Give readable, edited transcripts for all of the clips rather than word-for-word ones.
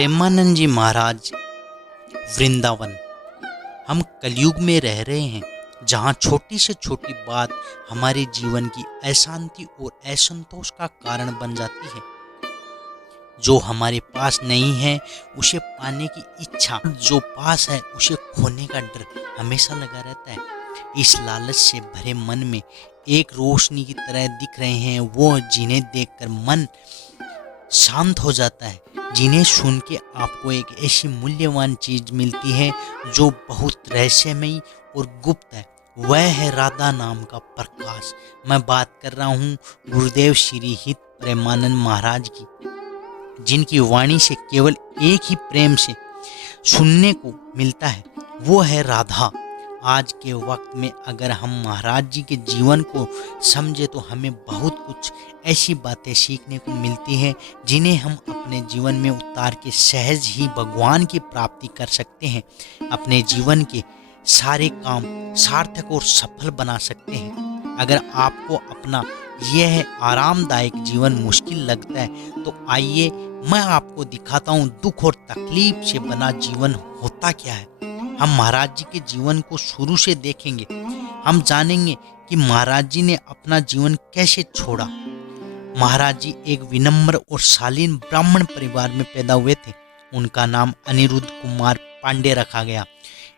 प्रेमानंद जी महाराज वृंदावन। हम कलयुग में रह रहे हैं जहाँ छोटी से छोटी बात हमारे जीवन की अशांति और असंतोष का कारण बन जाती है। जो हमारे पास नहीं है उसे पाने की इच्छा, जो पास है उसे खोने का डर हमेशा लगा रहता है। इस लालच से भरे मन में एक रोशनी की तरह दिख रहे हैं वो, जिन्हें देखकर मन शांत हो जाता है, जिन्हें सुन के आपको एक ऐसी मूल्यवान चीज मिलती है जो बहुत रहस्यमयी और गुप्त है। वह है राधा नाम का प्रकाश। मैं बात कर रहा हूँ गुरुदेव श्री हित प्रेमानंद महाराज की, जिनकी वाणी से केवल एक ही प्रेम से सुनने को मिलता है, वो है राधा। आज के वक्त में अगर हम महाराज जी के जीवन को समझे तो हमें बहुत कुछ ऐसी बातें सीखने को मिलती हैं जिन्हें हम अपने जीवन में उतार के सहज ही भगवान की प्राप्ति कर सकते हैं। अपने जीवन के सारे काम सार्थक और सफल बना सकते हैं। अगर आपको अपना यह आरामदायक जीवन मुश्किल लगता है तो आइए मैं आपको दिखाता हूँ दुख और तकलीफ से बना जीवन होता क्या है। हम महाराज जी के जीवन को शुरू से देखेंगे। हम जानेंगे कि महाराज जी ने अपना जीवन कैसे छोड़ा। महाराज जी एक विनम्र और शालीन ब्राह्मण परिवार में पैदा हुए थे। उनका नाम अनिरुद्ध कुमार पांडे रखा गया।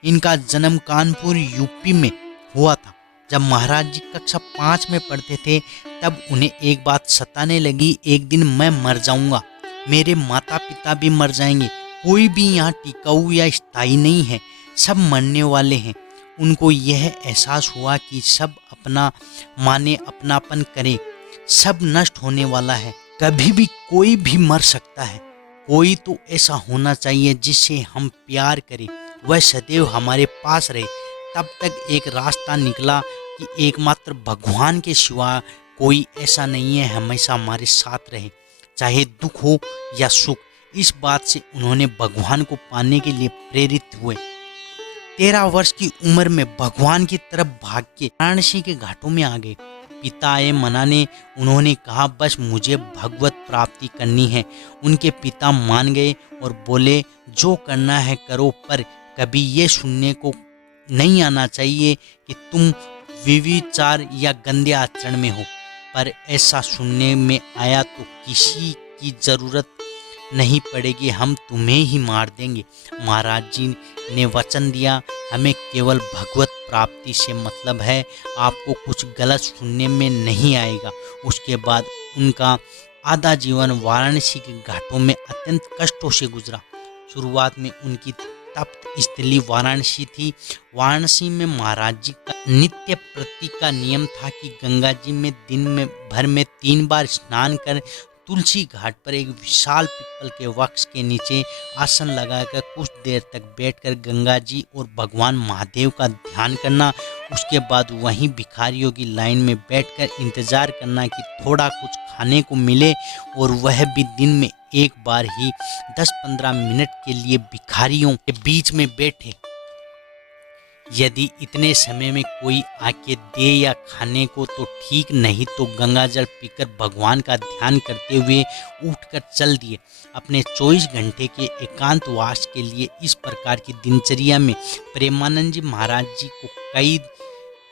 इनका जन्म कानपुर यूपी में हुआ था। जब महाराज जी कक्षा 5 में पढ़ते थे तब उन्हें एक बात सताने लगी, एक दिन मैं मर जाऊंगा, मेरे माता पिता भी मर जाएंगे, कोई भी यहाँ टिकाऊ या स्थायी नहीं है, सब मरने वाले हैं। उनको यह एहसास हुआ कि सब अपना माने अपनापन करे, सब नष्ट होने वाला है, कभी भी कोई भी मर सकता है। कोई तो ऐसा होना चाहिए जिससे हम प्यार करें, वह सदैव हमारे पास रहे। तब तक एक रास्ता निकला कि एकमात्र भगवान के सिवा कोई ऐसा नहीं है हमेशा हमारे साथ रहे, चाहे दुख हो या सुख। इस बात से उन्होंने भगवान को पाने के लिए प्रेरित हुए। 13 वर्ष की उम्र में भगवान की तरफ भाग के वाराणसी के घाटों में आ गए। पिता आए मनाने, उन्होंने कहा बस मुझे भगवत प्राप्ति करनी है। उनके पिता मान गए और बोले जो करना है करो, पर कभी ये सुनने को नहीं आना चाहिए कि तुम विविचार या गंदे आचरण में हो। पर ऐसा सुनने में आया तो किसी की जरूरत नहीं पड़ेगी, हम तुम्हें ही मार देंगे। महाराज जी ने वचन दिया, हमें केवल भगवत प्राप्ति से मतलब है, आपको कुछ गलत सुनने में नहीं आएगा। उसके बाद उनका आधा जीवन वाराणसी के घाटों में अत्यंत कष्टों से गुजरा। शुरुआत में उनकी तप्त स्थली वाराणसी थी। वाराणसी में महाराज जी का नित्य प्रति का नियम था कि गंगा जी में दिन में भर में 3 बार स्नान कर तुलसी घाट पर एक विशाल पीपल के वृक्ष के नीचे आसन लगाकर कुछ देर तक बैठकर गंगा जी और भगवान महादेव का ध्यान करना। उसके बाद वहीं भिखारियों की लाइन में बैठकर इंतजार करना कि थोड़ा कुछ खाने को मिले, और वह भी दिन में एक बार ही 10-15 मिनट के लिए भिखारियों के बीच में बैठे। यदि इतने समय में कोई आके दे या खाने को तो ठीक, नहीं तो गंगा जल पीकर भगवान का ध्यान करते हुए उठकर चल दिए। अपने 24 घंटे के एकांतवास के लिए इस प्रकार की दिनचर्या में प्रेमानंद जी महाराज जी को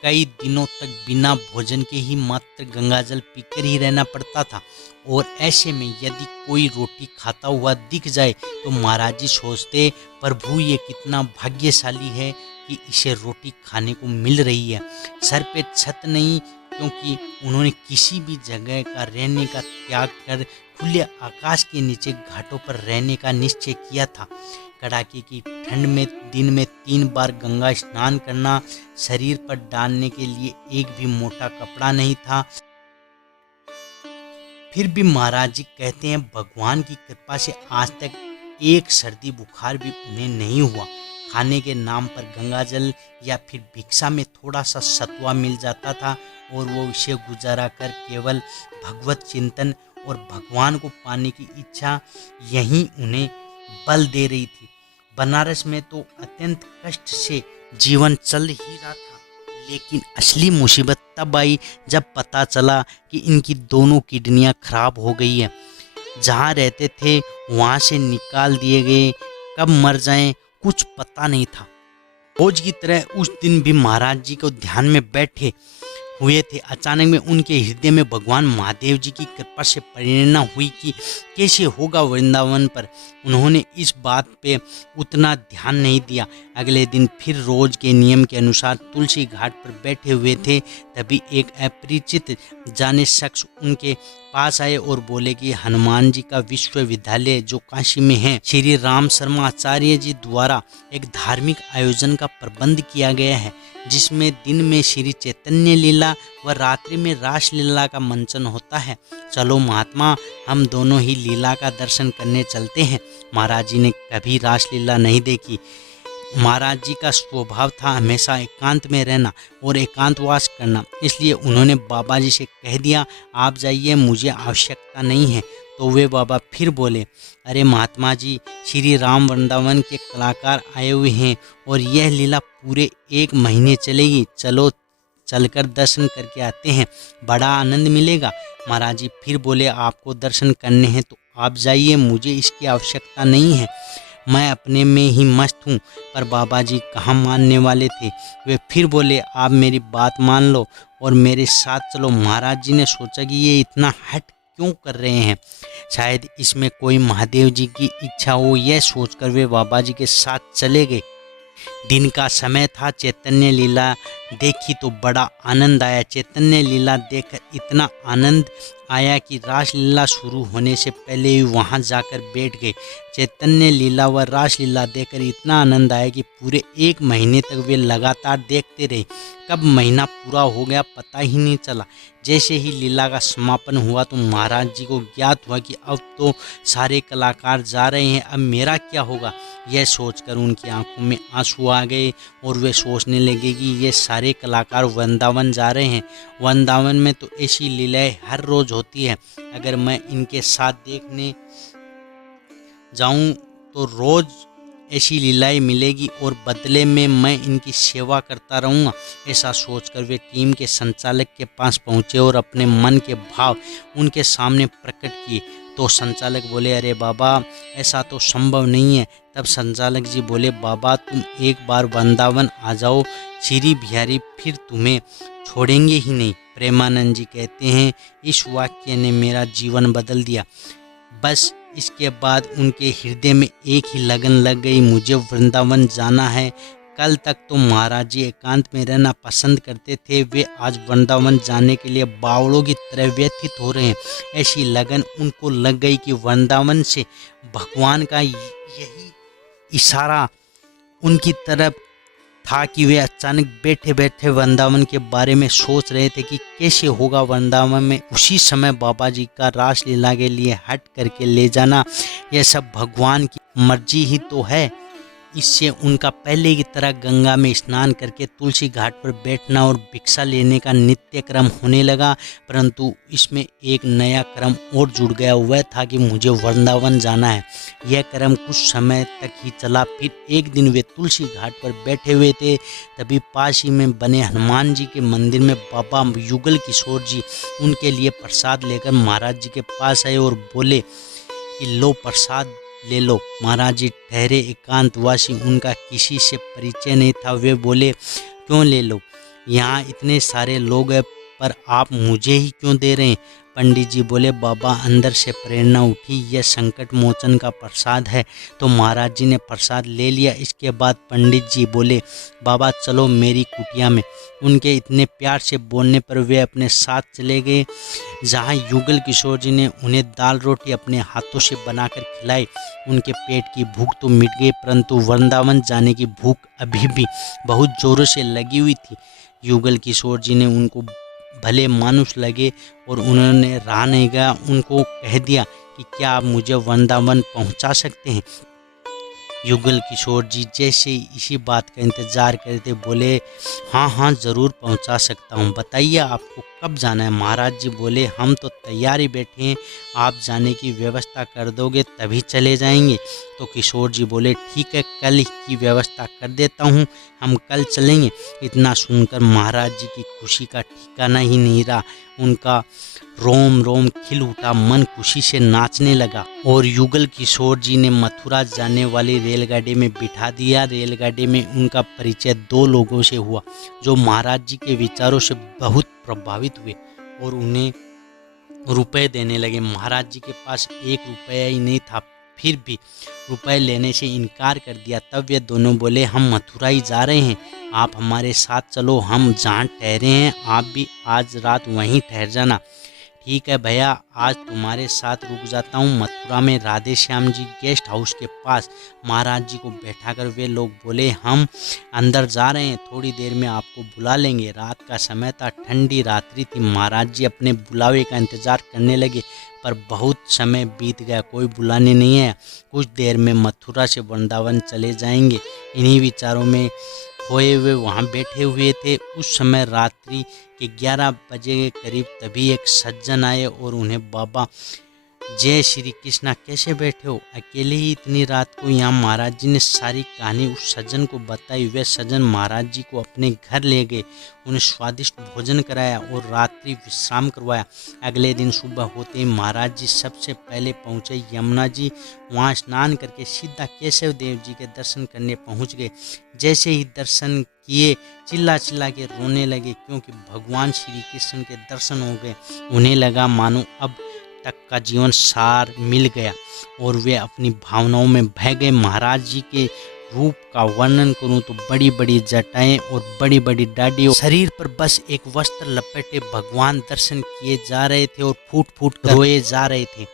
कई दिनों तक बिना भोजन के ही मात्र गंगा जल पीकर ही रहना पड़ता था। और ऐसे में यदि कोई रोटी खाता हुआ दिख जाए तो महाराज जी सोचते, प्रभु ये कितना भाग्यशाली है कि इसे रोटी खाने को मिल रही है। सर पे छत नहीं, क्योंकि उन्होंने किसी भी जगह का रहने का त्याग कर खुले आकाश के नीचे घाटों पर रहने का निश्चय किया था। कड़ाके की ठंड में दिन में 3 बार गंगा स्नान करना, शरीर पर डालने के लिए एक भी मोटा कपड़ा नहीं था। फिर भी महाराज जी कहते हैं भगवान की कृपा से आज तक एक सर्दी बुखार भी उन्हें नहीं हुआ। खाने के नाम पर गंगा जल या फिर भिक्षा में थोड़ा सा सत्वा मिल जाता था और वो इसे गुजारा कर केवल भगवत चिंतन और भगवान को पाने की इच्छा यही उन्हें बल दे रही थी। बनारस में तो अत्यंत कष्ट से जीवन चल ही रहा था, लेकिन असली मुसीबत तब आई जब पता चला कि इनकी दोनों किडनियां खराब हो गई है। जहाँ रहते थे वहाँ से निकाल दिए गए, कब मर जाएं कुछ पता नहीं था। रोज की तरह उस दिन भी महाराज जी को ध्यान में बैठे हुए थे। अचानक में उनके हृदय में भगवान महादेव जी की कृपा से प्रेरणा हुई कि कैसे होगा वृंदावन पर। उन्होंने इस बात पे उतना ध्यान नहीं दिया। अगले दिन फिर रोज के नियम के अनुसार तुलसी घाट पर बैठे हुए थे, तभी एक अपरिचित जाने शख्स उनके पास आए और बोले कि हनुमान जी का विश्वविद्यालय जो काशी में है, श्री राम शर्मा आचार्य जी द्वारा एक धार्मिक आयोजन का प्रबंध किया गया है, जिसमें दिन में श्री चैतन्य लीला व रात्रि में रास लीला का मंचन होता है। चलो महात्मा, हम दोनों ही लीला का दर्शन करने चलते हैं। महाराज जी ने कभी रास लीला नहीं देखी। महाराज जी का स्वभाव था हमेशा एकांत में रहना और एकांतवास करना, इसलिए उन्होंने बाबा जी से कह दिया, आप जाइए, मुझे आवश्यकता नहीं है। तो वे बाबा फिर बोले, अरे महात्मा जी, श्री राम वृंदावन के कलाकार आए हुए हैं और यह लीला पूरे 1 महीने चलेगी। चलो चलकर दर्शन करके आते हैं, बड़ा आनंद मिलेगा। महाराज जी फिर बोले, आपको दर्शन करने हैं तो आप जाइए, मुझे इसकी आवश्यकता नहीं है, मैं अपने में ही मस्त हूँ। पर बाबा जी कहाँ मानने वाले थे। वे फिर बोले, आप मेरी बात मान लो और मेरे साथ चलो। महाराज जी ने सोचा कि ये इतना हट क्यों कर रहे हैं, शायद इसमें कोई महादेव जी की इच्छा हो, यह सोचकर वे बाबा जी के साथ चले गए। दिन का समय था। चैतन्य लीला देखी तो बड़ा आनंद आया। चैतन्य लीला देखकर इतना आनंद आया कि रास लीला शुरू होने से पहले ही वहां जाकर बैठ गए। चैतन्य लीला व रास लीला देखकर इतना आनंद आया कि पूरे 1 महीने तक वे लगातार देखते रहे। कब महीना पूरा हो गया पता ही नहीं चला। जैसे ही लीला का समापन हुआ तो महाराज जी को ज्ञात हुआ कि अब तो सारे कलाकार जा रहे हैं, अब मेरा क्या होगा। यह सोचकर उनकी आंखों में आंसू आ गए और वे सोचने लगे कि ये सारे कलाकार वृंदावन जा रहे हैं। वृंदावन में तो ऐसी लीलाएं हर रोज होती है, अगर मैं इनके साथ देखने जाऊं तो रोज ऐसी लीलाएं मिलेगी और बदले में मैं इनकी सेवा करता रहूँगा। ऐसा सोचकर वे टीम के संचालक के पास पहुँचे और अपने मन के भाव उनके सामने प्रकट किए। तो संचालक बोले, अरे बाबा, ऐसा तो संभव नहीं है। तब संचालक जी बोले, बाबा तुम एक बार वृंदावन आ जाओ, श्री बिहारी फिर तुम्हें छोड़ेंगे ही नहीं। प्रेमानंद जी कहते हैं, इस वाक्य ने मेरा जीवन बदल दिया। बस इसके बाद उनके हृदय में एक ही लगन लग गई, मुझे वृंदावन जाना है। कल तक तो महाराज जी एकांत में रहना पसंद करते थे, वे आज वृंदावन जाने के लिए बावड़ों की तरह व्यथित हो रहे हैं। ऐसी लगन उनको लग गई कि वृंदावन से भगवान का यही इशारा उनकी तरफ था कि वे अचानक बैठे बैठे वृंदावन के बारे में सोच रहे थे कि कैसे होगा वृंदावन में। उसी समय बाबा जी का रास लीला के लिए हट करके ले जाना, यह सब भगवान की मर्जी ही तो है। इससे उनका पहले की तरह गंगा में स्नान करके तुलसी घाट पर बैठना और भिक्षा लेने का नित्य क्रम होने लगा। परंतु इसमें एक नया क्रम और जुड़ गया, वह था कि मुझे वृंदावन जाना है। यह क्रम कुछ समय तक ही चला। फिर एक दिन वे तुलसी घाट पर बैठे हुए थे, तभी पास ही में बने हनुमान जी के मंदिर में बाबा युगल किशोर जी उनके लिए प्रसाद लेकर महाराज जी के पास आए और बोले कि लो प्रसाद ले लो। महाराज जी ठहरे एकांतवासी, उनका किसी से परिचय नहीं था। वे बोले, क्यों ले लो, यहाँ इतने सारे लोग हैं, पर आप मुझे ही क्यों दे रहे हैं। पंडित जी बोले, बाबा अंदर से प्रेरणा उठी, यह संकट मोचन का प्रसाद है। तो महाराज जी ने प्रसाद ले लिया। इसके बाद पंडित जी बोले, बाबा चलो मेरी कुटिया में। उनके इतने प्यार से बोलने पर वे अपने साथ चले गए, जहाँ युगल किशोर जी ने उन्हें दाल रोटी अपने हाथों से बनाकर खिलाई। उनके पेट की भूख तो मिट गई, परंतु वृंदावन जाने की भूख अभी भी बहुत जोरों से लगी हुई थी। युगल किशोर जी ने उनको भले मानुष लगे और उन्होंने रहा नहीं गया, उनको कह दिया कि क्या आप मुझे वृंदावन पहुंचा सकते हैं। युगल किशोर जी जैसे इसी बात का इंतज़ार करते बोले, हाँ हाँ ज़रूर पहुंचा सकता हूं, बताइए आपको कब जाना है? महाराज जी बोले, हम तो तैयार ही बैठे हैं, आप जाने की व्यवस्था कर दोगे तभी चले जाएंगे। तो किशोर जी बोले, ठीक है, कल की व्यवस्था कर देता हूँ, हम कल चलेंगे। इतना सुनकर महाराज जी की खुशी का ठिकाना ही नहीं रहा। उनका रोम रोम खिल उठा, मन खुशी से नाचने लगा और युगल किशोर जी ने मथुरा जाने वाली रेलगाड़ी में बिठा दिया। रेलगाड़ी में उनका परिचय दो लोगों से हुआ जो महाराज जी के विचारों से बहुत प्रभावित हुए और उन्हें रुपए देने लगे। महाराज जी के पास 1 रुपया ही नहीं था, फिर भी रुपए लेने से इनकार कर दिया। तब वे दोनों बोले, हम मथुरा ही जा रहे हैं, आप हमारे साथ चलो, हम जहाँ ठहरे हैं आप भी आज रात वहीं ठहर जाना। ठीक है भैया, आज तुम्हारे साथ रुक जाता हूँ। मथुरा में राधे श्याम जी गेस्ट हाउस के पास महाराज जी को बैठाकर वे लोग बोले, हम अंदर जा रहे हैं, थोड़ी देर में आपको बुला लेंगे। रात का समय था, ठंडी रात्रि थी। महाराज जी अपने बुलावे का इंतजार करने लगे, पर बहुत समय बीत गया, कोई बुलाने नहीं आया। कुछ देर में मथुरा से वृंदावन चले जाएंगे, इन्हीं विचारों में खोए हुए वहाँ बैठे हुए थे। उस समय रात्रि के 11 बजे के करीब तभी एक सज्जन आए और उन्हें, बाबा जय श्री कृष्णा, कैसे बैठे हो अकेले ही इतनी रात को यहाँ? महाराज जी ने सारी कहानी उस सज्जन को बताई। वे सज्जन महाराज जी को अपने घर ले गए, उन्हें स्वादिष्ट भोजन कराया और रात्रि विश्राम करवाया। अगले दिन सुबह होते ही महाराज जी सबसे पहले पहुँचे यमुना जी। वहाँ स्नान करके सीधा केशव देव जी के दर्शन करने पहुँच गए। जैसे ही दर्शन किए, चिल्ला चिल्ला के रोने लगे, क्योंकि भगवान श्री कृष्ण के दर्शन हो गए। उन्हें लगा मानो अब तक का जीवन सार मिल गया और वे अपनी भावनाओं में बह गए। महाराज जी के रूप का वर्णन करूं तो बड़ी बड़ी जटाएं और बड़ी बड़ी दाढ़ी, शरीर पर बस एक वस्त्र लपेटे भगवान दर्शन किए जा रहे थे और फूट फूट कर रोए जा रहे थे।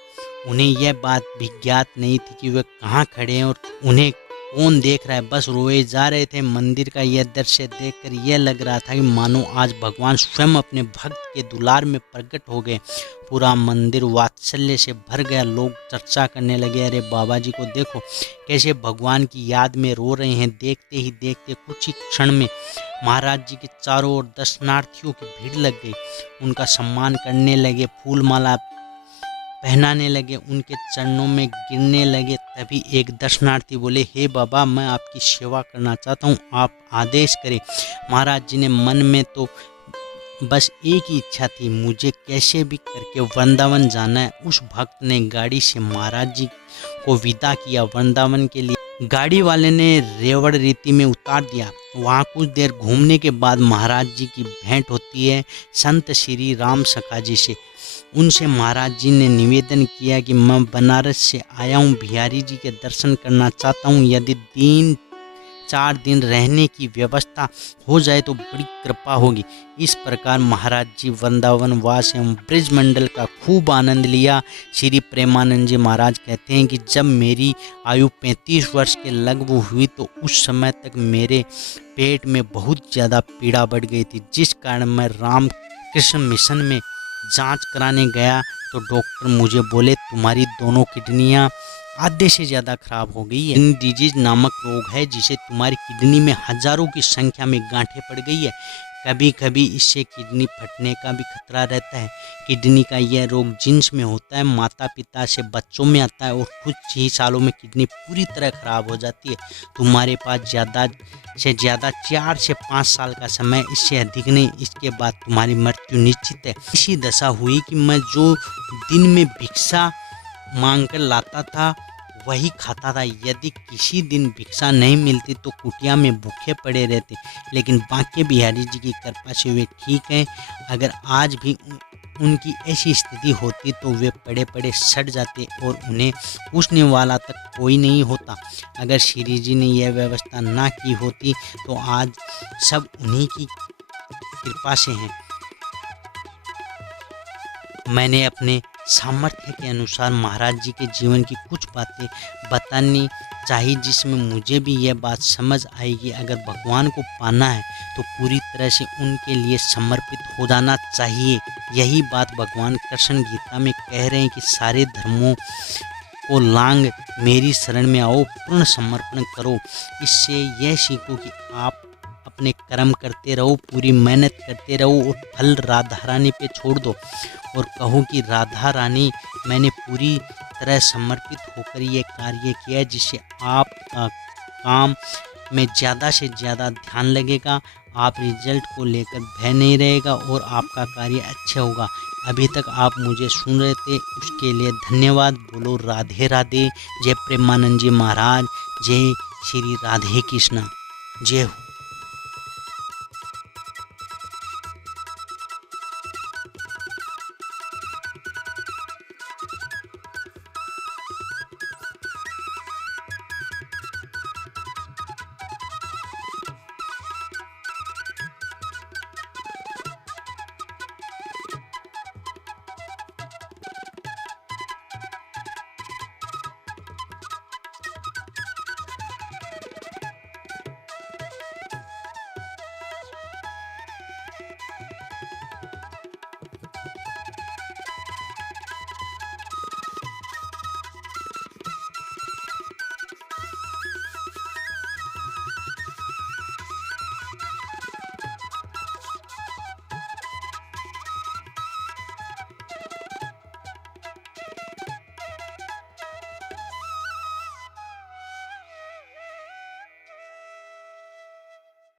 उन्हें यह बात भी ज्ञात नहीं थी कि वे कहाँ खड़े हैं और उन्हें कौन देख रहा है, बस रोए जा रहे थे। मंदिर का यह दृश्य देखकर यह लग रहा था कि मानो आज भगवान स्वयं अपने भक्त के दुलार में प्रकट हो गए। पूरा मंदिर वात्सल्य से भर गया। लोग चर्चा करने लगे, अरे बाबा जी को देखो कैसे भगवान की याद में रो रहे हैं। देखते ही देखते कुछ ही क्षण में महाराज जी के चारों ओर दर्शनार्थियों की भीड़ लग गई। उनका सम्मान करने लगे, फूल माला पहनाने लगे, उनके चरणों में गिरने लगे। तभी एक दर्शनार्थी बोले, हे बाबा, मैं आपकी सेवा करना चाहता हूँ, आप आदेश करें। महाराज जी ने मन में तो बस एक ही इच्छा थी, मुझे कैसे भी करके वृंदावन जाना है। उस भक्त ने गाड़ी से महाराज जी को विदा किया वृंदावन के लिए। गाड़ी वाले ने रेवड़ रीति में उतार दिया। वहाँ कुछ देर घूमने के बाद महाराज जी की भेंट होती है संत श्री राम सखा जी से। उनसे महाराज जी ने निवेदन किया कि मैं बनारस से आया हूँ, बिहारी जी के दर्शन करना चाहता हूँ, यदि 3-4 दिन रहने की व्यवस्था हो जाए तो बड़ी कृपा होगी। इस प्रकार महाराज जी वृंदावन वास एवं ब्रिज मंडल का खूब आनंद लिया। श्री प्रेमानंद जी महाराज कहते हैं कि जब मेरी आयु 35 वर्ष के लगभग हुई तो उस समय तक मेरे पेट में बहुत ज़्यादा पीड़ा बढ़ गई थी, जिस कारण मैं रामकृष्ण मिशन में जांच कराने गया तो डॉक्टर मुझे बोले, तुम्हारी दोनों किडनियां आधे से ज़्यादा खराब हो गई है। किडनी डिजीज नामक रोग है जिसे तुम्हारी किडनी में हजारों की संख्या में गांठें पड़ गई है। कभी कभी इससे किडनी फटने का भी खतरा रहता है। किडनी का यह रोग जीन्स में होता है, माता पिता से बच्चों में आता है और कुछ ही सालों में किडनी पूरी तरह खराब हो जाती है। तुम्हारे पास ज़्यादा से ज़्यादा 4 से 5 साल का समय, इससे अधिक नहीं, इसके बाद तुम्हारी मृत्यु निश्चित है। ऐसी दशा हुई कि मैं जो दिन में भिक्षा मांग कर लाता था वही खाता था। यदि किसी दिन भिक्षा नहीं मिलती तो कुटिया में भूखे पड़े रहते, लेकिन बांके बिहारी जी की कृपा से वे ठीक हैं। अगर आज भी उनकी ऐसी स्थिति होती तो वे पड़े पड़े सड़ जाते और उन्हें पूछने वाला तक कोई नहीं होता। अगर श्री जी ने यह व्यवस्था ना की होती तो आज सब उन्हीं की कृपा से हैं। मैंने अपने सामर्थ्य के अनुसार महाराज जी के जीवन की कुछ बातें बतानी चाहिए, जिसमें मुझे भी यह बात समझ आएगी, अगर भगवान को पाना है तो पूरी तरह से उनके लिए समर्पित हो जाना चाहिए। यही बात भगवान कृष्ण गीता में कह रहे हैं कि सारे धर्मों को लांग मेरी शरण में आओ, पूर्ण समर्पण करो। इससे यह सीखो कि आप अपने कर्म करते रहो, पूरी मेहनत करते रहो और फल राधा रानी पे छोड़ दो और कहो कि राधा रानी, मैंने पूरी तरह समर्पित होकर ये कार्य किया, जिससे आपका काम में ज़्यादा से ज़्यादा ध्यान लगेगा, आप रिजल्ट को लेकर भय नहीं रहेगा और आपका कार्य अच्छा होगा। अभी तक आप मुझे सुन रहे थे, उसके लिए धन्यवाद। बोलो राधे राधे। जय प्रेमानंद जी महाराज, जय श्री राधे कृष्णा, जय हो।